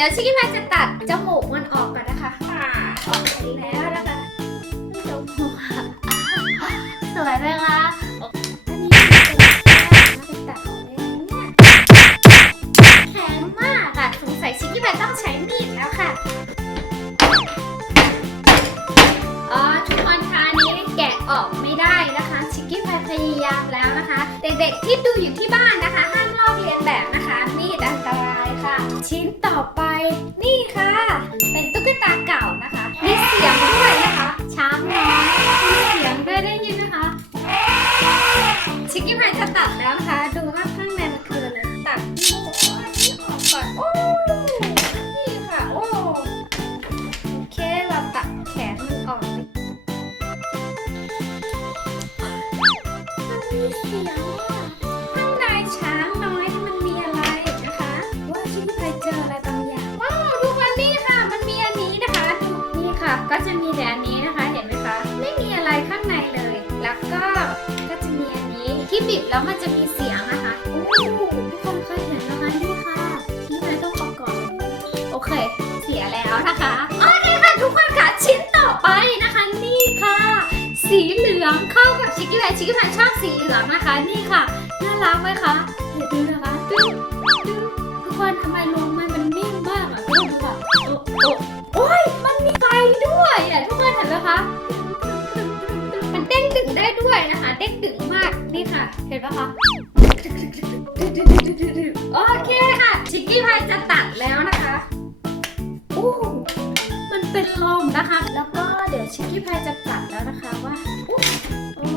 ดี๋ยวชิคกี้พายจะตัดจมูกมันออกก่อนนะคะอ่าออกไปแล้วนะคะจมูกอะสวยไหมคะ ที่บิดแล้วมันจะมีเสียงนะคะโอ้ทุกคนเคยเห็นนะคะนี่ค่ะที่นายต้องประกอบโอเค เสียแล้วนะคะโอเคค่ะทุกคนค่ะชิ้นต่อไปนะคะนี่ค่ะ สีเหลืองเข้ากับชิคกี้พายชิคกี้พายชอบสีเหลืองนะคะนี่ค่ะน่ารักไหมคะเดี๋ยวดูนะคะตึ๊งตึ๊งทุกคนทำไมลงมันมันนิ่งมากอะดูค่ะโอ้โอ้โอ้ยมันมีไฟด้วยอะทุกคนเห็นไหมคะมันเด้งดึงได้ด้วยนะคะ เด้งดึง นี่ค่ะ เห็นปะคะ โอเคค่ะ ชิคกี้พายจะตัดแล้วนะคะโอ้มันเป็นลมนะคะ แล้วก็เดี๋ยวชิคกี้พายจะตัดแล้วนะคะว่าอุ๊ยโอ้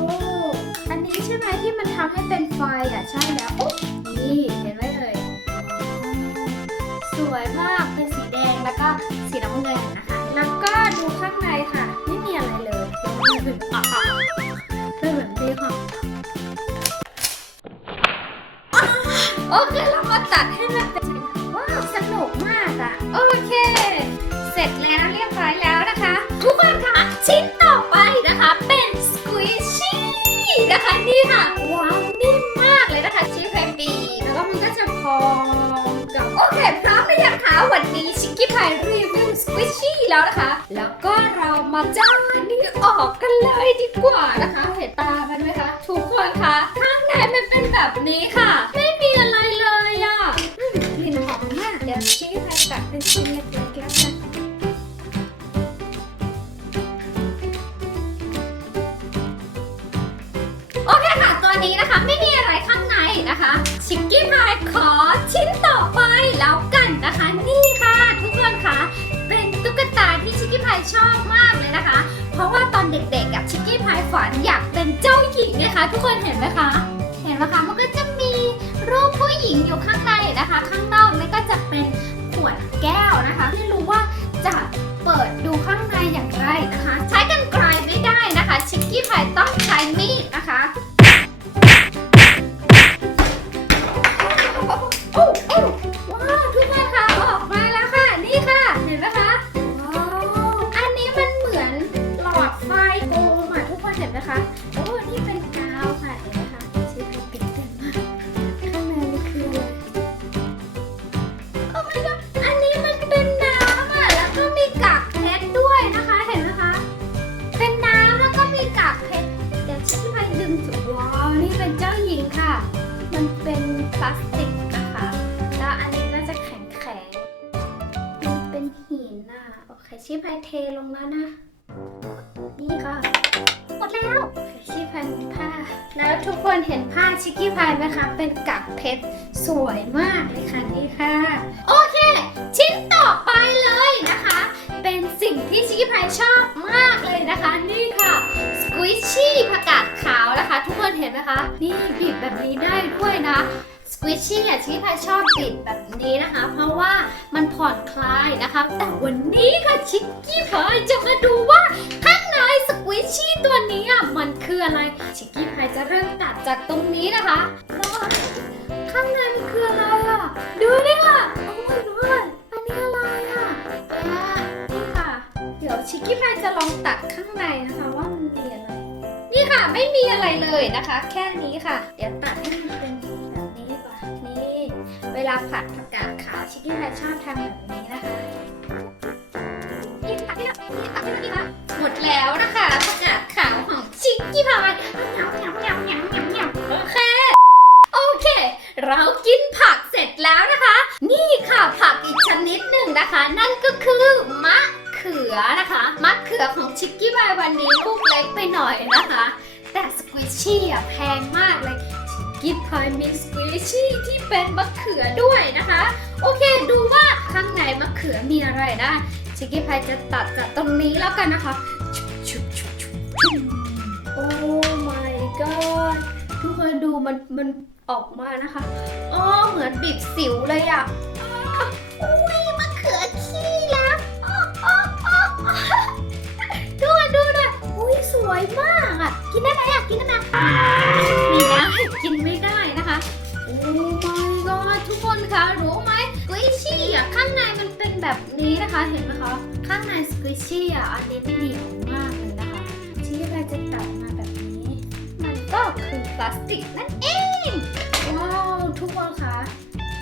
อันนี้ใช่ไหมที่มันทำให้เป็นไฟอะใช่แล้วอุ๊ยนี่เห็นไหมเอ่ยว้าวสวยมากเป็นสีแดงแล้วก็สีน้ำเงินนะคะ แล้วก็ดูข้างในค่ะ ไม่มีอะไรเลย โอเคเรามาตัดให้มันเป็นว้าวสนุกมากอะโอเค เสร็จแล้วเรียบร้อยแล้วนะคะ ทุกคนคะชิ้นต่อไปนะคะ เป็นสควิชชี่นะคะนี่ค่ะว้าวนิ่มมากเลยนะคะชิ้นแพนปีแล้วก็มันก็จะพองกับโอเคพร้อมหรือยังคะวันนี้ชิคกี้พายรีวิวสควิชชี่แล้วนะคะ แล้วก็เรามาจ้านี่ออกกันเลยดีกว่านะคะ เห็นตามันไหมคะทุกคนคะข้างในมันเป็นแบบนี้ค่ะไม่ ขอชิ้นต่อไปแล้วกันนะคะนี่ค่ะ ทุกคนคะเป็นตุ๊กตาที่ชิคกี้พายชอบมากเลยนะคะ เพราะว่าตอนเด็กๆกับชิคกี้พายฝันอยากเป็นเจ้าหญิงนะคะ ทุกคนเห็นไหมคะเห็นไหมคะมันก็จะมีรูปผู้หญิงอยู่ข้างในนะคะ ข้างนอกแล้วก็จะเป็นขวดแก้วนะคะ ไม่รู้ว่าาชิคกี้พายไหมคะ เป็นกักเพชรสวยมากเลยค่ะนี่ค่ะ โอเค ชิ้นต่อไปเลยนะคะ เป็นสิ่งที่ชิคกี้พายชอบมากเลยนะคะ นี่ค่ะสควิชชี่ผักกาดขาวนะคะ ทุกคนเห็นไหมคะ นี่บีบแบบนี้ได้ด้วยนะ วิชชี่อะชิคกี้พายชอบบีบแบบนี้นะคะ เพราะว่ามันผ่อนคลายนะคะ แต่วันนี้ค่ะชิคกี้พายจะมาดูว่าข้างในสควิชชี่ตัวนี้อะมันคืออะไรชิคกี้พายจะเริ่มตัดจากตรงนี้นะคะข้างในมันคืออะไรอะดูนี่ค่ะโอ้ยดูอันนี้อะไรอะอ่านี่ค่ะ เดี๋ยวชิคกี้พายจะลองตัดข้างในนะคะว่ามันมีอะไร นี่ค่ะไม่มีอะไรเลยนะคะ แค่นี้ค่ะ เดี๋ยวตัดให้มันเป็น วลาผัดผักกาดขาวชิคกี้พายชอบทำแบบนี้นะคะนี่ตัดนี่นะนี่ตัดนี่นะนี่ะหมดแล้วนะคะผักกาดขาวของชิคกี้พายยำยำยำยำยำยำโอเคโอเค เรากินผักเสร็จแล้วนะคะ นี่ค่ะผักอีกชนิดหนึ่งนะคะ นั่นก็คือมะเขือนะคะมะเขือของชิคกี้พายวันนี้ลูกเล็กไปหน่อยนะคะ แต่สควิชชี่อะแพงมากเลย ชิคกี้พายมีสควิชี่ที่เป็นมะเขือด้วยนะคะ โอเคดูว่าข้างในมะเขือมีอะไรนะชิคกี้พายจะตัดจากตรงนี้แล้วกันนะคะโอ้ my god ทุกคนดูมันมันออกมานะคะอ๋อเหมือนบีบสิวเลยอะอุ้ย วยมากอะ กินได้ไหมอะ กินได้ไหมไม่ได้กินไม่ได้นะคะ โอ้ my god ทุกคนคะรู้ไหมสควิชี่อะข้างในมันเป็นแบบนี้นะคะ เห็นไหมคะ ข้างในสควิชชี่อะ อันนี้เหนียวมากเลยนะคะ ที่เราจะตัดมาแบบนี้ มันก็คือพลาสติกนั่นเอง ว้าว ทุกคนคะ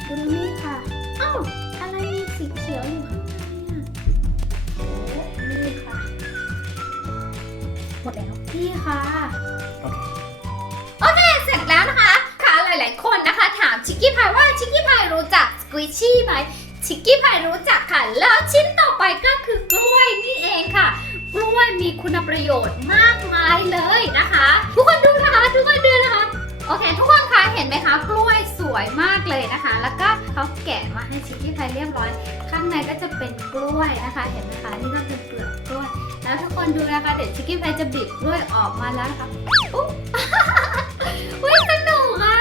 ดูนี่ค่ะ เอ้า อะไรมีสีเขียวอยู่ข้างใน หมดแล้วนี่ค่ะโอเคโอเคเสร็จแล้วนะคะค่ะหลาย ๆ คนนะคะ ถามชิคกี้พายว่าชิคกี้พายรู้จักสควิชชี่ไหมชิคกี้พายรู้จักค่ะ แล้วชิ้นต่อไปก็คือกล้วยนี่เองค่ะ กล้วยมีคุณประโยชน์มากมายเลยนะคะ ทุกคนดูนะคะทุกคนดูนะคะโอเค ทุกคนคะเห็นไหมคะ กล้วยสวยมากเลยนะคะ แล้วก็เขาแกะมาให้ชิคกี้พายเรียบร้อย ข้างในก็จะเป็นกล้วยนะคะ เห็นไหมคะนี่ก็เป็นเปลือกกล้วย แล้วทุกคนดูนะคะ เดี๋ยวชิคกี้พายจะบีบกล้วยออกมาแล้วนะคะอุ๊ยอุ้ยสนุกอะ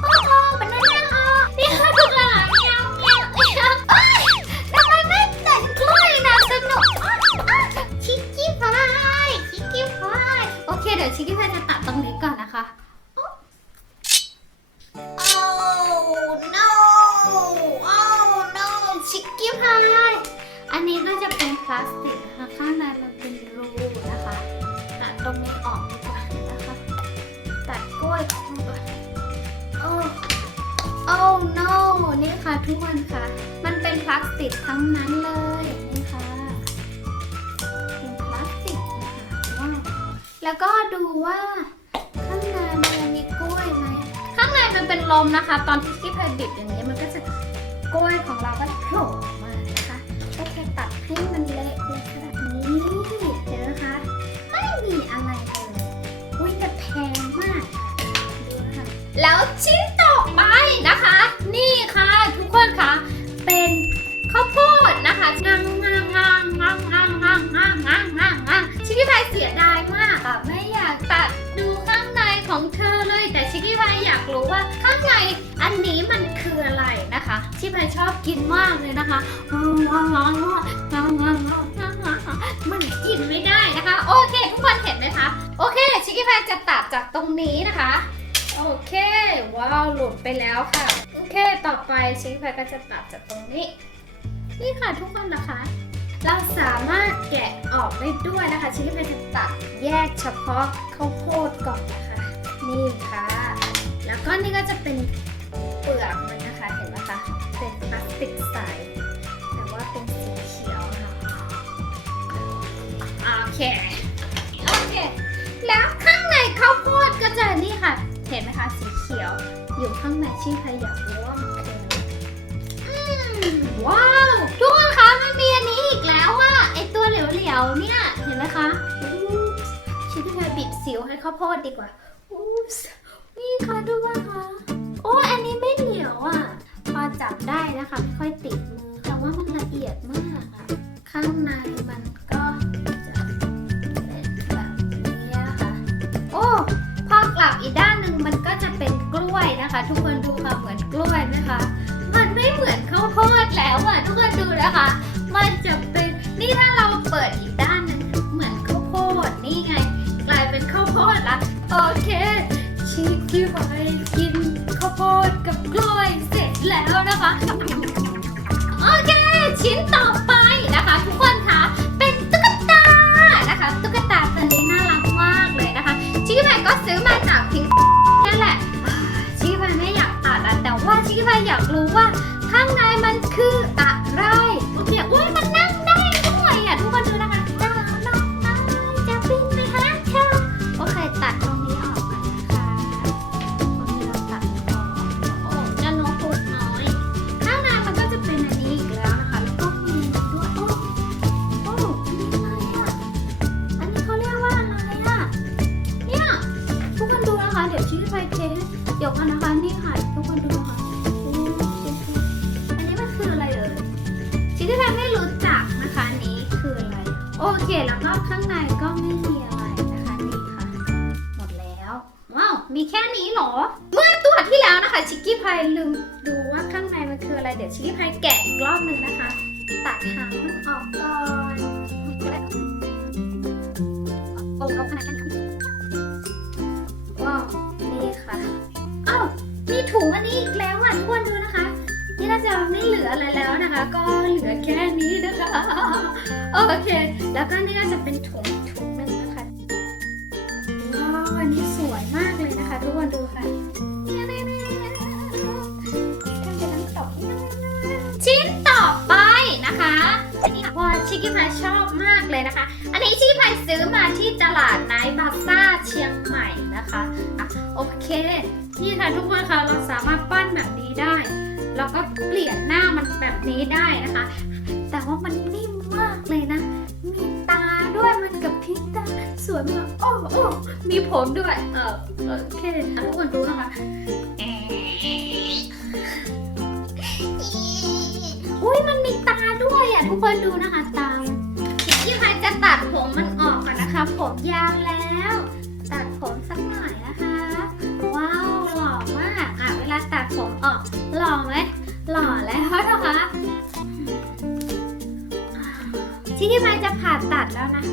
โอ้โหมันไม่ยังอะนี่คือทุกอย่างเงี้ยเงี้ยเงี้ยเอ้ยทำไมไม่แต่งกล้วยนะสนุกอะอะชิคกี้พายชิคกี้พายโอเคเดี๋ยวชิคกี้พายจะตัดตรงนี้ก่อนนะคะ Oh no Oh no ชิคกี้พาย อันนี้ก็จะเป็นพลาสติกนะคะข้างในมันเป็นรูนะคะตัดตรงนี้ออกดีกว่านะคะ ตัดกล้วยออกมาก่อนโอ้ no นี่ค่ะทุกคนค่ะ มันเป็นพลาสติกทั้งนั้นเลยนี่ค่ะเป็นพลาสติกนะคะว้าวแล้วก็ดูว่าข้างในมันยังมีกล้วยไหมข้างในมันเป็นลมนะคะ ตอนที่ที่เพยบิดอย่างนี้มันก็จะกล้วยของเราก็โผล่ ค่ตัดให้มันเละเลยค่ะแบบนี้เห็นไหมคะ ไม่มีอะไรเลยอุ้ยแต่แพงมากดูนะคะแล้วชิ้นต่อไปนะคะ นี่ค่ะ ทุกคนคะเป็นข้าวโพดนะคะงางงางงางงางงางงางงางงางงางงางชิคกี้พายเสียดายมากอะไม่อยากตัดดูข้างในของเธอเลย แต่ชิคกี้พายอยากรู้ว่าข้างในอันนี้มัน นะคะชิคกี้พายชอบกินมากเลยนะคะมันกินไม่ได้นะคะ โอเค ทุกคนเห็นไหมคะ โอเค ชิคกี้พายจะตัดจากตรงนี้นะคะ โอเค ว้าว หลุดไปแล้วค่ะ โอเค ต่อไปชิคกี้พายก็จะตัดจากตรงนี้ นี่ค่ะทุกคนนะคะเราสามารถแกะออกได้ด้วยนะคะชิคกี้พายจะตัดแยกเฉพาะข้าวโพดก่อนนะคะ นี่ค่ะ แล้วก็นี่ก็จะเป็นเปลือกมัน ใสแต่ว่าเป็นสีเขียวค่ะโอเค โอเค แล้วข้างในข้าวโพดก็จะนี่ค่ะ เห็นไหมคะสีเขียว อยู่ข้างในชื่อใครอยากรู้ว่ามันคืออะไรอืมว้าวทุกคนคะแล้วว่าไอตัวเหลวๆเนี่ยเห็นไหมคะชิคกี้พายบีบสิวให้ข้าวโพดดีกว่านี่ค่ะดูว่าคะโอ้อันนี้ไม่เหนียวอะ พอจับได้นะคะไม่ค่อยติดมือแต่ว่ามันละเอียดมากอะข้างในมันก็จะเป็นแบบนี้ค่ะ โอ้พอกลับอีกด้านหนึ่งมันก็จะเป็นกล้วยนะคะ ทุกคนดูค่ะเหมือนกล้วยไหมคะมันไม่เหมือนข้าวโพดแล้วอะทุกคนดูนะคะ มันจะเป็นนี่ถ้าเราเปิดอีกด้านนึงเหมือนข้าวโพดนี่ไง กลายเป็นข้าวโพดละโอเคชิคกี้พายกิน โพดกับกล้วยเสร็จแล้วนะคะ โอเค ชิ้นต่อไปนะคะ ทุกคนคะเป็นตุ๊กตานะคะ ตุ๊กตาตัวนี้น่ารักมากเลยนะคะ ชิคกี้พายก็ซื้อมาจากพิงนั่นแหละ ชิคกี้พายไม่อยากตัดอะแต่ว่าชิคกี้พายอยากรู้ว่า อ้วอะทุกคนดูนะคะ นี่น่าจะไม่เหลืออะไรแล้วนะคะ ก็เหลือแค่นี้นะคะ โอเค แล้วก็นี่ก็จะเป็นถุงถุงนึงนะคะว้าวอันนี้สวยมากเลยนะคะ ทุกคนดูค่ะ อันนี้ว่าชิคกี้พายชอบมากเลยนะคะ อันนี้ชิคกี้พายซื้อมาที่ตลาดไนท์บาซ่าเชียงใหม่นะคะอะโอเคนี่ค่ะทุกคนค่ะเราสามารถปั้นแบบนี้ได้ แล้วก็เปลี่ยนหน้ามันแบบนี้ได้นะคะ แต่ว่ามันนิ่มมากเลยนะ มีตาด้วยมันกับพริบตาสวยมากโอ้โอ้มีผมด้วยเออโอเคทุกคนดูนะคะอุ้ยมัน มีตาด้วยอะทุกคนดูนะคะตามพี่พายจะตัดผมมันออกก่อนนะคะ ผมยาวแล้ว ตัดผมสักหน่อยนะคะ ว้าวหล่อมากอะเวลาตัดผมออกหล่อไหมหล่อแล้วนะคะที่พี่พายจะผ่าตัดแล้วนะ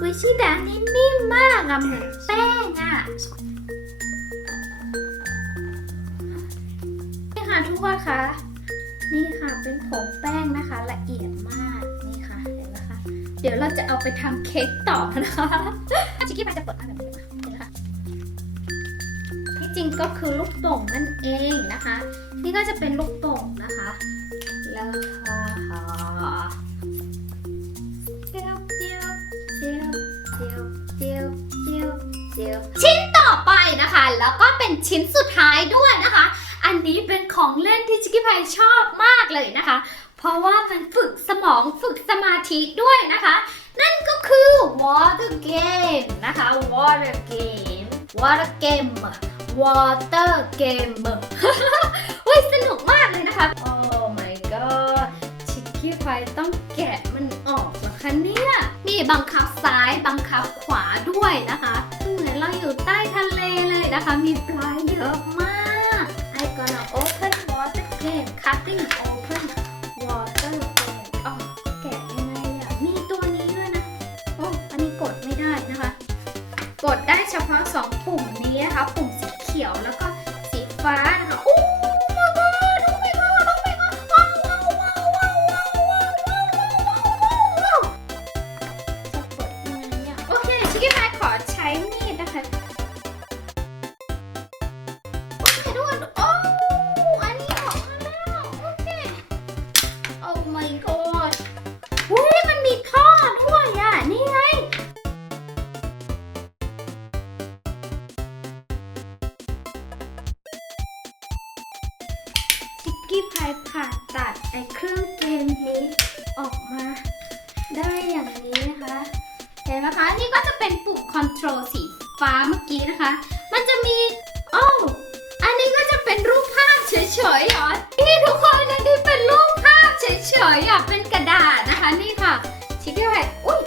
กับสควิชชี่แดนนิ่มมากอะเหมือนแป้งอะนี่ค่ะทุกคนคะนี่ค่ะเป็นผงแป้งนะคะ ละเอียดมากนี่ค่ะเห็นไหมคะเดี๋ยวเราจะเอาไปทำเค้กต่อนะคะชิคกี้พายจะเปิดมาแบบนี้นะคะเห็นไหมคะที่จริงก็คือลูกโป่งนั่นเองนะคะ นี่ก็จะเป็นลูกโป่งนะคะ แล้ว จียวจียวจียวชิ้นต่อไปนะคะ แล้วก็เป็นชิ้นสุดท้ายด้วยนะคะ อันนี้เป็นของเล่นที่ชิคกี้พายชอบมากเลยนะคะ เพราะว่ามันฝึกสมองฝึกสมาธิด้วยนะคะ นั่นก็คือ water game นะคะ water game water game water game เฮ้ยสนุกมากเลยนะคะ oh my god ชิคกี้พายต้องแกะมันออกเหรอคะเนี่ย บังคับซ้ายบังคับขวาด้วยนะคะ เหมือนเราอยู่ใต้ทะเลเลยนะคะ มีปลาเยอะมาก I gonna open water game cutting open water game อ๋อแกะยังไงอะ มีตัวนี้ด้วยนะ โอ้ อันนี้กดไม่ได้นะคะ กดได้เฉพาะสองปุ่มนี้นะคะ ปุ่มสีเขียวแล้ว ผ่าตัดไอ้เครื่องเกมนี้ออกมา ได้อย่างนี้นะคะ เห็นไหมคะ นี่ก็จะเป็นปุ่มคอนโทรลสีฟ้าเมื่อกี้นะคะ มันจะมีโอ้าวอันนี้ก็จะเป็นรูปภาพเฉยๆหรอนี่ทุกคนอันนี้เป็นรูปภาพเฉยๆอะเป็นกระดาษนะคะ นี่ค่ะชิคกี้พายอุ้ย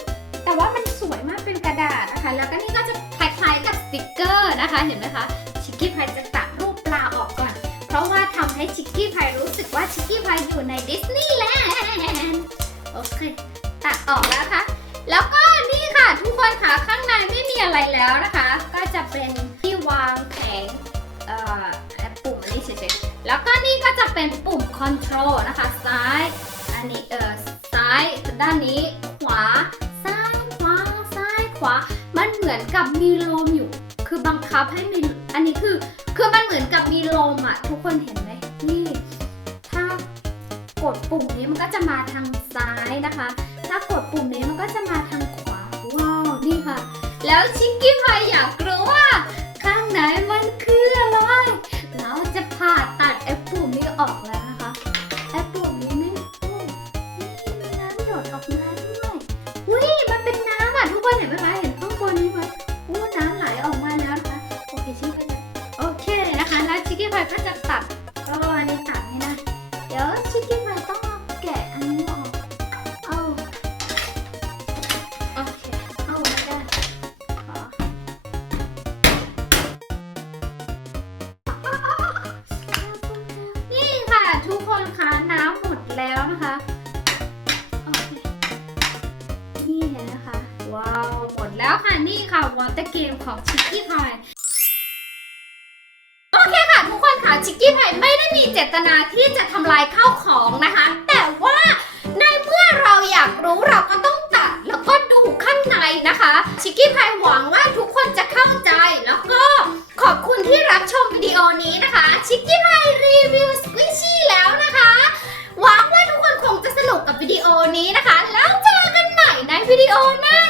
แต่ว่ามันสวยมากเป็นกระดาษนะคะ แล้วก็นี่ก็จะคล้ายๆกับสติกเกอร์นะคะ เห็นไหมคะ ชิคกี้พายจะตัด ให้ชิคกี้พายรู้สึกว่าชิคกี้พายอยู่ในดิสนีย์แลนด์โอเคตัดออกแล้วค่ะแล้วก็นี่ค่ะทุกคนค่ะข้างในไม่มีอะไรแล้วนะคะ ก็จะเป็นที่วางแผงเอ่อปุ่มอันนี้เฉยๆแล้วก็นี่ก็จะเป็นปุ่ม control นะคะซ้ายอันนี้เอ่อซ้ายด้านนี้ขวาซ้ายขวาซ้ายขวา มันเหมือนกับมีลมอยู่ คือบังคับให้มีอันนี้คือคือมันเหมือนกับมีลมอะทุกคนเห็นไหม นี่ถ้ากดปุ่มนี้มันก็จะมาทางซ้ายนะคะ ถ้ากดปุ่มนี้มันก็จะมาทางขวาว้าวนี่ค่ะ แล้วชิคกี้พายอยากรู้ วอเตอร์เกมของชิคกี้พายโอเคค่ะทุกคนค่ะชิคกี้พายไม่ได้มีเจตนาที่จะทำลายข้าวของนะคะ แต่ว่าในเมื่อเราอยากรู้เราก็ต้องตัดแล้วก็ดูข้างในนะคะ ชิคกี้พายหวังว่าทุกคนจะเข้าใจแล้วก็ขอบคุณที่รับชมวิดีโอนี้นะคะ ชิคกี้พายรีวิวสควิชชี่แล้วนะคะหวังว่าทุกคนคงจะสนุกกับวิดีโอนี้นะคะ แล้วเจอกันใหม่ในวิดีโอหน้า